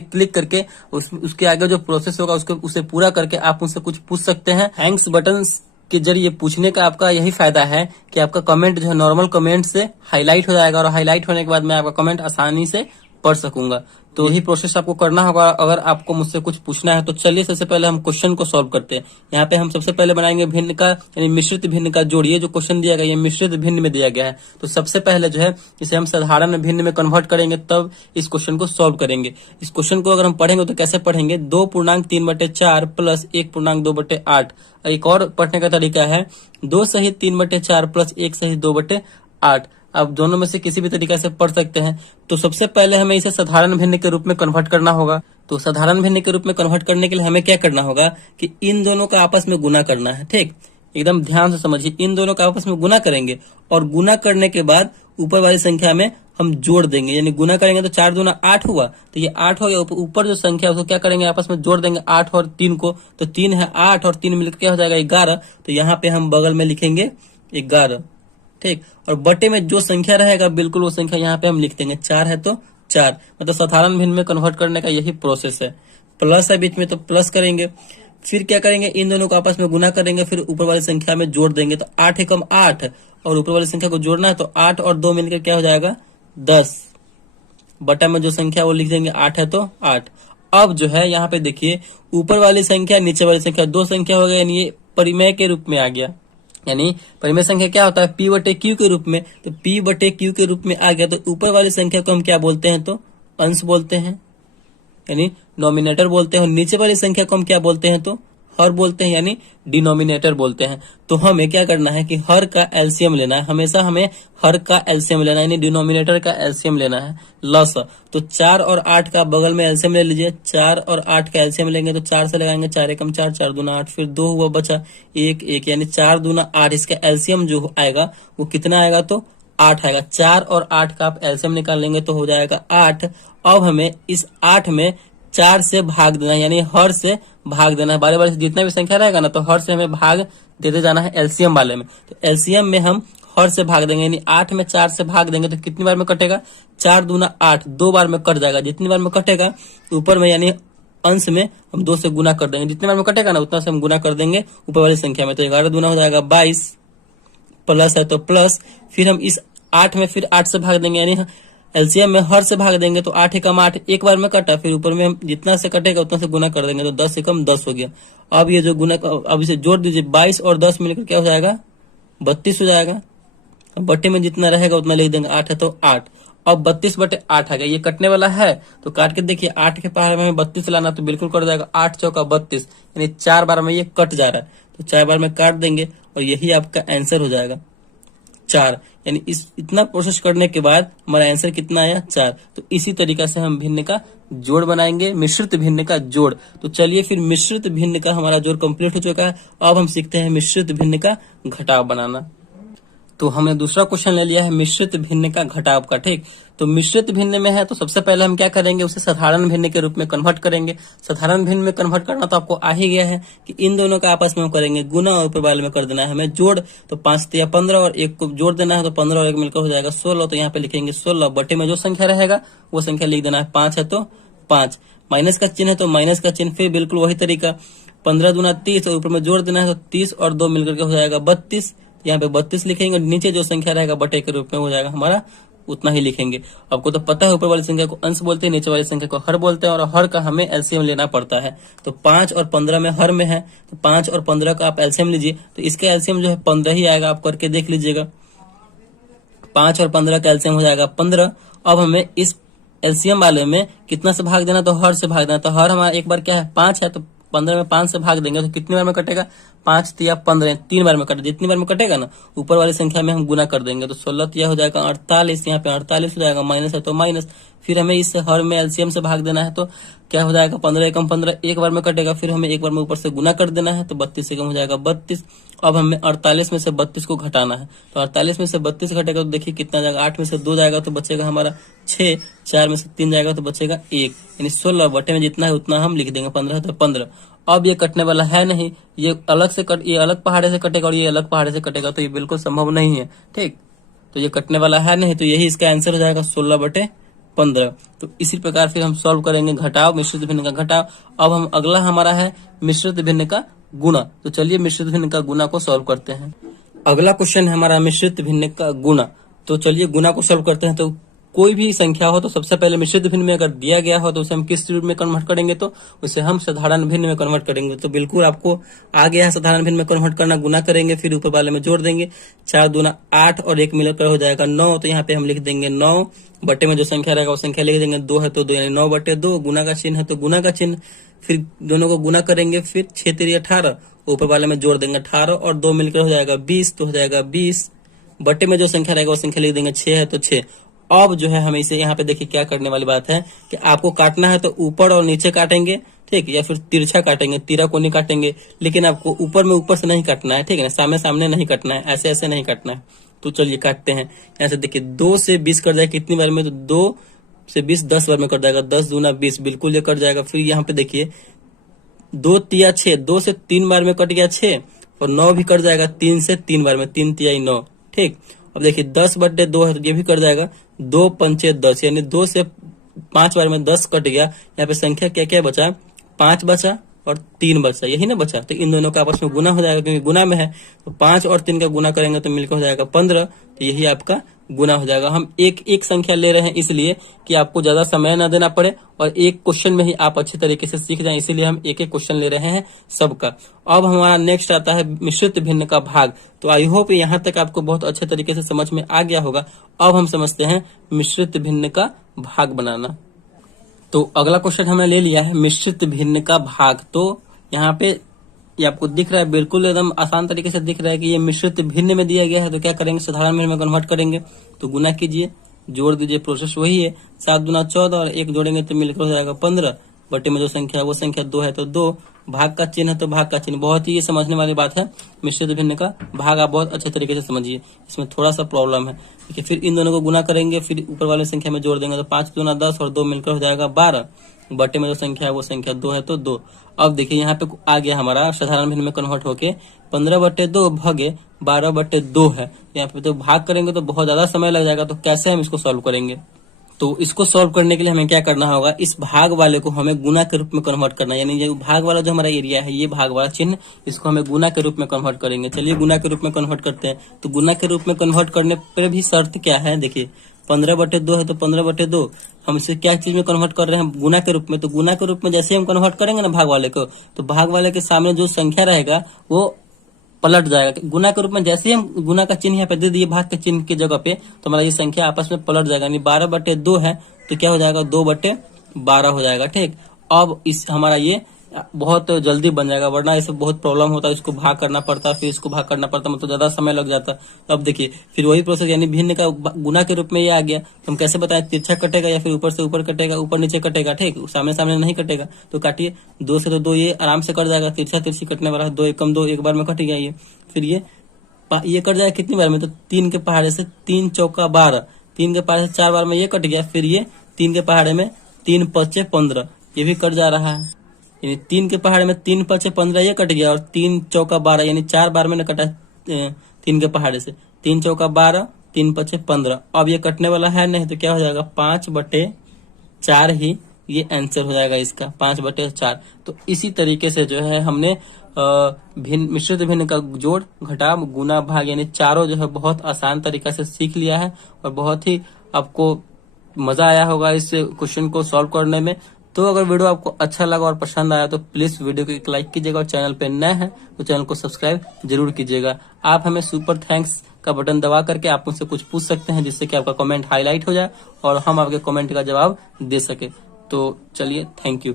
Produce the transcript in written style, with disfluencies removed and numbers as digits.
Click करके उसके आगे जो प्रोसेस होगा उसको उसे पूरा करके आप उनसे कुछ पूछ सकते हैं। थैंक्स बटन के जरिए पूछने का आपका यही फायदा है कि आपका कमेंट जो है नॉर्मल कमेंट से हाईलाइट हो जाएगा और हाईलाइट होने के बाद मैं आपका कमेंट आसानी से पढ़ सकूंगा। तो यही प्रोसेस आपको करना होगा अगर आपको मुझसे कुछ पूछना है। तो चलिए सबसे पहले हम क्वेश्चन को सॉल्व करते हैं। यहाँ पे हम सबसे पहले बनाएंगे भिन्न का यानी मिश्रित भिन्न का जोड़। ये जो क्वेश्चन दिया गया ये मिश्रित भिन्न में दिया गया है। तो सबसे पहले जो है इसे हम साधारण भिन्न में कन्वर्ट करेंगे, तब इस क्वेश्चन को सॉल्व करेंगे। इस क्वेश्चन को अगर हम पढ़ेंगे तो कैसे पढ़ेंगे, 2.3/4 प्लस 1.2/8। एक और पढ़ने का तरीका है 2 सहित 3/4 प्लस 1 सहित 2/8। आप दोनों में से किसी भी तरीका से पढ़ सकते हैं। तो सबसे पहले हमें इसे साधारण भिन्न के रूप में कन्वर्ट करना होगा। तो साधारण भिन्न के रूप में कन्वर्ट करने के लिए हमें क्या करना होगा कि इन दोनों का आपस में गुना करना है। ठीक, एकदम ध्यान से समझिए। इन दोनों का आपस में गुना करेंगे और गुना करने के बाद ऊपर वाली संख्या में हम जोड़ देंगे, यानी गुना करेंगे तो 4 दूना 8 हुआ, तो ये 8 हो गया। ऊपर जो संख्या है उसको क्या करेंगे, आपस में जोड़ देंगे 8 और 3 को। तो 3 है 8 और 3 मिलकर क्या हो जाएगा 11। तो यहाँ पे हम बगल में लिखेंगे 11। ठीक, और बटे में जो संख्या रहेगा बिल्कुल वो संख्या यहाँ पे हम लिख देंगे। 4 है तो 4। मतलब साधारण भिन्न में कन्वर्ट करने का यही प्रोसेस है। प्लस है बीच में तो प्लस करेंगे, फिर क्या करेंगे इन दोनों को आपस में गुना करेंगे, फिर ऊपर वाली संख्या में जोड़ देंगे। तो 8 एकम 8 और ऊपर वाली संख्या को जोड़ना है तो 8 और 2 मिलकर क्या हो जाएगा 10। बटा में जो संख्या वो लिख देंगे 8 है तो 8। अब जो है यहाँ पे देखिए ऊपर वाली संख्या नीचे वाली संख्या दो संख्या हो गया, यानी ये परिमेय के रूप में आ गया। यानी परिमेय संख्या क्या होता है P/Q के रूप में। तो P/Q के रूप में आ गया तो ऊपर वाली संख्या को हम क्या बोलते हैं तो अंश बोलते हैं, यानी नॉमिनेटर बोलते हैं। और नीचे वाली संख्या को हम क्या बोलते हैं तो हर बोलते हैं, यानी डिनोमिनेटर बोलते हैं। तो हमें क्या करना है कि हर का एलसीएम लेना है। हमेशा हमें हर का एलसीएम लेना है, यानी डिनोमिनेटर का एलसीएम लेना है। लस तो 4 और 8 का बगल में एलसीएम ले लीजिए। 4 और 8 का एलसीएम लेंगे तो 4 से लगाएंगे 4 एकम 4, 4 दूना 8, फिर 2 हुआ बचा 1 1, यानी 4 दूना 8। इसका एलसीएम जो आएगा वो कितना आएगा तो 8 आएगा। 4 और 8 का आप एलसीएम निकाल लेंगे तो हो जाएगा 8। अब हमें इस 8 में 4 से भाग देना है, यानी हर से भाग देना है। बारे बारे से जितना भी संख्या रहेगा ना तो हर से हमें भाग देते जाना है एलसीएम वाले में। तो एलसीएम में हम हर से भाग देंगे, यानी 8 में 4 से भाग देंगे तो कितनी बार में कटेगा 4 दूना 8, 2 बार में कट जाएगा। जितनी बार में कटेगा ऊपर में यानी अंश में हम 2 से गुना कर देंगे। जितनी बार में कटेगा ना उतना से हम गुना कर देंगे ऊपर वाली संख्या में। तो 11 दूना हो जाएगा 22, प्लस है तो प्लस, फिर हम इस 8 में फिर 8 से भाग देंगे, यानी एलसीएम में हर से भाग देंगे। तो 8 एकम 8 एक बार में कटा, फिर ऊपर में हम जितना से कटेगा उतना से गुना कर देंगे तो 10 एकम 10 हो गया। अब ये जो गुना अब इसे जोड़ दीजिए, 22 और 10 मिलकर क्या हो जाएगा 32 हो जाएगा। अब बट्टे में जितना रहेगा उतना लिख देंगे। 8 है तो 8। अब 32/8 आ गया। ये कटने वाला है तो काट के देखिए 8 के पहाड़ में हमें 32 लाना तो बिल्कुल कट जाएगा। 8 चौका 32, यानी 4 बार में ये कट जा रहा है तो 4 बार में काट देंगे और यही आपका आंसर हो जाएगा 4। यानी इस इतना प्रोसेस करने के बाद हमारा आंसर कितना आया 4। तो इसी तरीका से हम भिन्न का जोड़ बनाएंगे, मिश्रित भिन्न का जोड़। तो चलिए फिर मिश्रित भिन्न का हमारा जोड़ कंप्लीट हो चुका है। अब हम सीखते हैं मिश्रित भिन्न का घटाव बनाना। तो हमने दूसरा क्वेश्चन ले लिया है मिश्रित भिन्न का घटाव का। ठीक, तो मिश्रित भिन्न में है तो सबसे पहले हम क्या करेंगे उसे साधारण भिन्न के रूप में कन्वर्ट करेंगे। साधारण भिन्न में कन्वर्ट करना तो आपको आ ही गया है कि इन दोनों का आपस में हम करेंगे गुना और ऊपर वाले में कर देना है हमें जोड़। तो 5 या 15 और 1 को जोड़ देना है तो 15 और 1 मिलकर हो जाएगा 16। तो यहाँ पे लिखेंगे 16, बटे में जो संख्या रहेगा वो संख्या लिख देना है। 5 है तो 5, माइनस का चिन्ह है तो माइनस का चिन्ह, फिर बिल्कुल वही तरीका 15 दूना 30 और ऊपर में जोड़ देना है तो 30 और 2 मिलकर के हो जाएगा 32। यहाँ पे 32 लिखेंगे, नीचे जो संख्या रहेगा बटे के रूप में हो जाएगा हमारा, उतना ही लिखेंगे। आपको तो पता है ऊपर वाली संख्या को अंश बोलते हैं, नीचे वाली संख्या को हर बोलते हैं और हर का हमें एलसीएम लेना पड़ता है। तो 5 और 15 में हर में है तो 5 और 15 का आप एलसीएम लीजिए तो इसका एलसीएम जो है 15 ही आएगा। आप करके देख लीजिएगा, 5 और 15 का एलसीएम हो जाएगा 15। अब हमें इस एलसीएम वाले में कितना से भाग देना तो हर से भाग देना। तो हर हमारा एक बार क्या है 5 है तो 15 में 5 से भाग देंगे तो कितनी बार में कटेगा 5 या 15, 3 बार में कटेगा। जितनी बार में कटेगा ना ऊपर वाली संख्या में हम गुना कर देंगे तो 16 हो जाएगा 48। यहाँ पे 48 हो जाएगा, माइनस है तो माइनस, फिर हमें इस हर में एलसीएम से भाग देना है तो क्या हो जाएगा 15 एकम 15 एक बार में कटेगा, फिर हमें एक बार में ऊपर से गुना कर देना है तो 32 एकम हो जाएगा 32। अब हमें 48 में से 32 को घटाना है तो 48 में से 32 घटेगा तो देखिए कितना जाएगा, 8 में से 2 जाएगा तो बचेगा हमारा 6, 4 में से 3 जाएगा तो बचेगा 1, यानी 16 बटे में जितना है उतना हम लिख देंगे। 15 है तो 15। अब ये कटने वाला है नहीं, ये अलग से ये अलग पहाड़े से कटेगा और ये अलग पहाड़े से कटेगा तो ये बिल्कुल संभव नहीं है। ठीक, तो ये कटने वाला है नहीं तो यही इसका आंसर हो जाएगा 16/9। 15। तो इसी प्रकार फिर हम सॉल्व करेंगे घटाव, मिश्रित भिन्न का घटाव। अब हम अगला हमारा है मिश्रित भिन्न का गुणा। तो चलिए मिश्रित भिन्न का गुणा को सॉल्व करते हैं। अगला क्वेश्चन है हमारा मिश्रित भिन्न का गुणा। तो चलिए गुणा को सॉल्व करते हैं। तो कोई भी संख्या हो तो सबसे पहले मिश्रित भिन्न में अगर दिया गया हो तो उसे हम किस रूप में कन्वर्ट करेंगे, तो उसे हम साधारण भिन्न में कन्वर्ट करेंगे। तो बिल्कुल आपको आ गया है साधारण भिन्न में कन्वर्ट करना। गुना करेंगे, फिर ऊपर वाले में जोड़ देंगे। 4 दूना 8 और 1 मिलकर हो जाएगा 9। तो यहाँ पे हम लिख देंगे 9, बटे में जो संख्या रहेगा वो संख्या लिख देंगे। 2 है तो 2 यानी 9 बटे 2। गुना का चिन्ह है तो गुना का चिन्ह, फिर दोनों को गुना करेंगे। फिर 6 3 18, ऊपर वाले में जोड़ देंगे 18 और 2 मिलकर हो जाएगा 20। तो हो जाएगा 20, बटे में जो संख्या रहेगा वो संख्या लिख देंगे। 6 है तो 6। अब जो है हमें इसे यहाँ पे देखिए क्या करने वाली बात है कि आपको काटना है तो ऊपर और नीचे काटेंगे, ठीक, या फिर तिरछा काटेंगे, तिरा को नहीं काटेंगे। लेकिन आपको ऊपर में ऊपर से नहीं काटना है, ठीक है ना, सामने सामने नहीं काटना है, ऐसे ऐसे नहीं काटना है। तो चलिए काटते हैं। यहाँ से देखिए 2 से 20 कर जाएगा कितनी बार में, तो 2 से 20 10 बार में कट जाएगा। 10 दूना 20, बिल्कुल ये कट जाएगा। फिर यहाँ पे देखिए 2 तिया 6, 2 से 3 बार में कट गया 6, और 9 भी कट जाएगा 3 से 3 बार में, 3 तिया 9, ठीक। अब देखिए 10 बटे 2 है तो ये भी कट जाएगा। 2 पंचे 10, यानी 2 से 5 बार में 10 कट गया। यहाँ पे संख्या क्या क्या बचा, 5 बचा और 3 बचा, यही ना बचा। तो इन दोनों का आपस में गुना हो जाएगा, क्योंकि गुना में है। तो 5 और 3 का गुना करेंगे तो मिलकर हो जाएगा 15। तो यही आपका गुना हो जाएगा। हम एक एक संख्या ले रहे हैं इसलिए कि आपको ज्यादा समय न देना पड़े और एक क्वेश्चन में ही आप अच्छी तरीके से सीख जाएं, इसीलिए हम एक एक क्वेश्चन ले रहे हैं सबका। अब हमारा नेक्स्ट आता है मिश्रित भिन्न का भाग। तो आई होप यहाँ तक आपको बहुत अच्छे तरीके से समझ में आ गया होगा। अब हम समझते हैं मिश्रित भिन्न का भाग बनाना। तो अगला क्वेश्चन हमने ले लिया है मिश्रित भिन्न का भाग। तो यहाँ पे ये आपको दिख रहा है, बिल्कुल एकदम आसान तरीके से दिख रहा है कि ये मिश्रित भिन्न में दिया गया है। तो क्या करेंगे, साधारण भिन्न में कन्वर्ट करेंगे। तो गुना कीजिए, जोड़ दीजिए, प्रोसेस वही है। 7 दूना 14 और 1 जोड़ेंगे तो मिलकर हो जाएगा 15। बटे में जो संख्या है वो संख्या 2 है तो 2, भाग का चिन्ह है तो भाग का चिन्ह। बहुत ही ये समझने वाली बात है। मिश्रित भिन्न का भाग आप बहुत अच्छे तरीके से समझिए, इसमें थोड़ा सा प्रॉब्लम है। ठीक है, फिर इन दोनों को गुना करेंगे, फिर ऊपर वाले संख्या में जोड़ देंगे। तो 5 दूना 10 और 2 मिलकर हो जाएगा 12। बटे में जो संख्या है वो संख्या 2 है तो 2। अब देखिए यहाँ पे आ गया हमारा साधारण भिन्न में कन्वर्ट होके 15 बटे 2 भागे 12 बटे 2 है। यहाँ पे तो भाग करेंगे तो बहुत ज्यादा समय लग जाएगा। तो कैसे हम इसको सॉल्व करेंगे, तो इसको सॉल्व करने के लिए हमें क्या करना होगा, इस भाग वाले को हमें गुना के रूप में कन्वर्ट करना है। यानी ये भाग वाला जो हमारा एरिया है, ये भाग वाला चिन्ह, इसको हमें गुना के रूप में कन्वर्ट करेंगे। चलिए गुना के रूप में कन्वर्ट करते हैं। तो गुना के रूप में कन्वर्ट करने पर भी शर्त क्या है, देखिए 15 बटे 2 है तो 15 बटे 2। हम इसे क्या चीज में कन्वर्ट कर रहे हैं, गुना के रूप में। तो गुना के रूप में जैसे हम कन्वर्ट करेंगे ना भाग वाले को, तो भाग वाले के सामने जो संख्या रहेगा वो पलट जाएगा। गुना के रूप में जैसे ही हम गुना का चिन्ह यहाँ पे दे दिए भाग के चिन्ह की जगह पे, तो हमारा ये संख्या आपस में पलट जाएगा। यानी 12 बटे 2 है तो क्या हो जाएगा, 2 बटे 12 हो जाएगा। ठीक, अब इस हमारा ये बहुत जल्दी बन जाएगा, वरना इससे बहुत प्रॉब्लम होता है। इसको भाग करना पड़ता, फिर इसको भाग करना पड़ता, मतलब ज्यादा समय लग जाता। अब देखिए फिर वही प्रोसेस, यानी भिन्न का गुना के रूप में ये आ गया। तो हम कैसे बताएं, तिरछा कटेगा या फिर ऊपर से ऊपर कटेगा, ऊपर नीचे कटेगा। ठीक, सामने सामने नहीं कटेगा। तो काटिए, 2 से तो 2 ये आराम से कट जाएगा। तिरछा तिरछी कटने वाला है, 2 एकम 2 एक बार में कट गया ये। फिर ये कट जाएगा कितनी बार में, तो 3 के पहाड़े से 3 चौका 12, 3 के पहाड़े से 4 बार में ये कट गया। फिर ये 3 के पहाड़े में 3 पचे 15, ये भी कट जा रहा है। यानी 3 के पहाड़े में 3 पचे 15 ये कट गया, और 3 चौका 12 यानी 4 बार में न कटा 3 के पहाड़े से। 3 चौका 12, 3 पचे 15। अब ये कटने वाला है नहीं, तो क्या हो जाएगा, 5 बटे 4 ही ये आंसर हो जाएगा इसका, 5 बटे 4। तो इसी तरीके से जो है हमने मिश्रित भिन्न का जोड़, घटाव, गुना, भाग यानी चारों जो है बहुत आसान तरीका से सीख लिया है। और बहुत ही आपको मजा आया होगा इस क्वेश्चन को सॉल्व करने में। तो अगर वीडियो आपको अच्छा लगा और पसंद आया तो प्लीज वीडियो को एक लाइक कीजिएगा, और चैनल पे नए हैं तो चैनल को सब्सक्राइब जरूर कीजिएगा। आप हमें सुपर थैंक्स का बटन दबा करके आप मुझसे कुछ पूछ सकते हैं, जिससे कि आपका कमेंट हाईलाइट हो जाए और हम आपके कमेंट का जवाब दे सके। तो चलिए, थैंक यू।